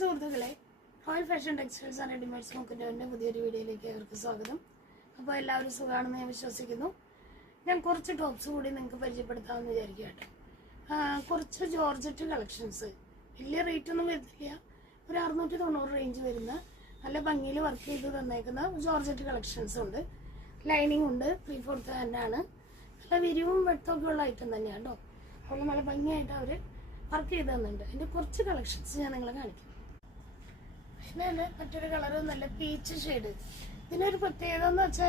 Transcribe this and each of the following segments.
സുഹൃത്തുക്കളെ, royal fashion textiles and readymades നോക്കുന്നതിൻ്റെ പുതിയൊരു വീഡിയോയിലേക്ക് അവർക്ക് സ്വാഗതം. അപ്പോൾ എല്ലാവരും സുഖമാണെന്ന് ഞാൻ വിശ്വസിക്കുന്നു. ഞാൻ കുറച്ച് ടോപ്സ് കൂടി നിങ്ങൾക്ക് പരിചയപ്പെടുത്താമെന്ന് വിചാരിക്കുക കേട്ടോ. കുറച്ച് ജോർജറ്റ് കളക്ഷൻസ്, വലിയ റേറ്റ് ഒന്നും വരുന്നില്ല, ഒരു 690 റേഞ്ച് വരുന്ന നല്ല ഭംഗിയിൽ വർക്ക് ചെയ്ത് തന്നേക്കുന്ന ജോർജറ്റ് കളക്ഷൻസ് ഉണ്ട്. ലൈനിങ് ഉണ്ട്, 3/4 ഹാൻഡാണ്, നല്ല വിരിവും വെട്ടമൊക്കെ ഉള്ള ഐറ്റം തന്നെയാണ് കേട്ടോ. അപ്പോൾ നല്ല ഭംഗിയായിട്ട് അവർ വർക്ക് ചെയ്ത് തന്നിട്ടുണ്ട്. അതിൻ്റെ കുറച്ച് കളക്ഷൻസ് ഞാൻ നിങ്ങളെ കാണിക്കും. പിന്നെ തന്നെ മറ്റൊരു കളറ് നല്ല പീച്ച് ഷെയ്ഡ്. ഇതിനൊരു പ്രത്യേകത എന്ന് വെച്ചാൽ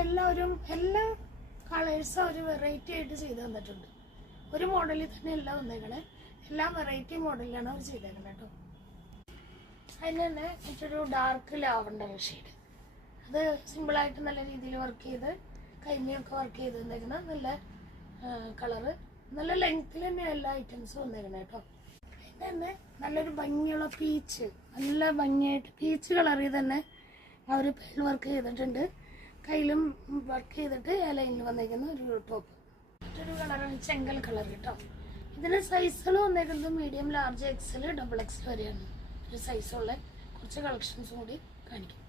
എല്ലാ കളേഴ്സും ഒരു വെറൈറ്റി ആയിട്ട് ചെയ്ത് തന്നിട്ടുണ്ട്. ഒരു മോഡലിൽ തന്നെ എല്ലാം വന്നേക്കണേ, എല്ലാം വെറൈറ്റി മോഡലിലാണ് അവർ ചെയ്തേക്കണേ കേട്ടോ. അതിന് തന്നെ മറ്റൊരു ഡാർക്ക് ലാവണ്ടർ ഷെയ്ഡ്, അത് സിമ്പിളായിട്ട് നല്ല രീതിയിൽ വർക്ക് ചെയ്ത് കൈമയൊക്കെ വർക്ക് ചെയ്ത് തന്നേക്കണ നല്ല കളറ്, നല്ല ലെങ്ത്തിൽ തന്നെ എല്ലാ ഐറ്റംസും വന്നേക്കണേ കേട്ടോ. പിന്നെ തന്നെ നല്ലൊരു ഭംഗിയുള്ള പീച്ച്, നല്ല ഭംഗിയായിട്ട് പീച്ച് കളറിൽ തന്നെ അവർ പേൾ വർക്ക് ചെയ്തിട്ടുണ്ട്. കയ്യിലും വർക്ക് ചെയ്തിട്ട് ലൈനിൽ വന്നേക്കുന്ന ഒരു ടോപ്പ്. മറ്റൊരു കളറാണ് ചെങ്കൽ കളർ കേട്ടോ. ഇതിന് സൈസുകൾ വന്നേക്കുന്നത് മീഡിയം, ലാർജ്, XL, XXL വരെയാണ് ഒരു സൈസുള്ള. കുറച്ച് കളക്ഷൻസും കൂടി കാണിക്കും.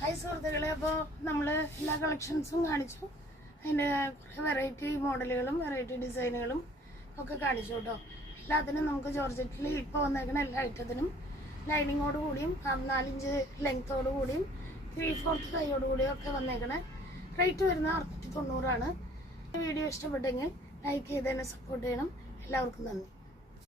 ഹായ് സുഹൃത്തുക്കളെ, അപ്പോൾ നമ്മൾ എല്ലാ കളക്ഷൻസും കാണിച്ചു. അതിൻ്റെ കുറേ വെറൈറ്റി മോഡലുകളും വെറൈറ്റി ഡിസൈനുകളും ഒക്കെ കാണിച്ചു കേട്ടോ. എല്ലാത്തിനും നമുക്ക് ജോർജറ്റിൽ ഇപ്പോൾ വന്നേക്കുന്ന എല്ലാ ഐറ്റത്തിനും ലൈനിങ്ങോട് കൂടിയും 4 ഇഞ്ച് ലെങ്ത്തോടു കൂടിയും 3/4 കൈയോട് കൂടിയും ഒക്കെ വന്നേക്കണേ. റേറ്റ് വരുന്നത് 690 ആണ്. വീഡിയോ ഇഷ്ടപ്പെട്ടെങ്കിൽ ലൈക്ക് ചെയ്ത് തന്നെ സപ്പോർട്ട് ചെയ്യണം. എല്ലാവർക്കും നന്ദി.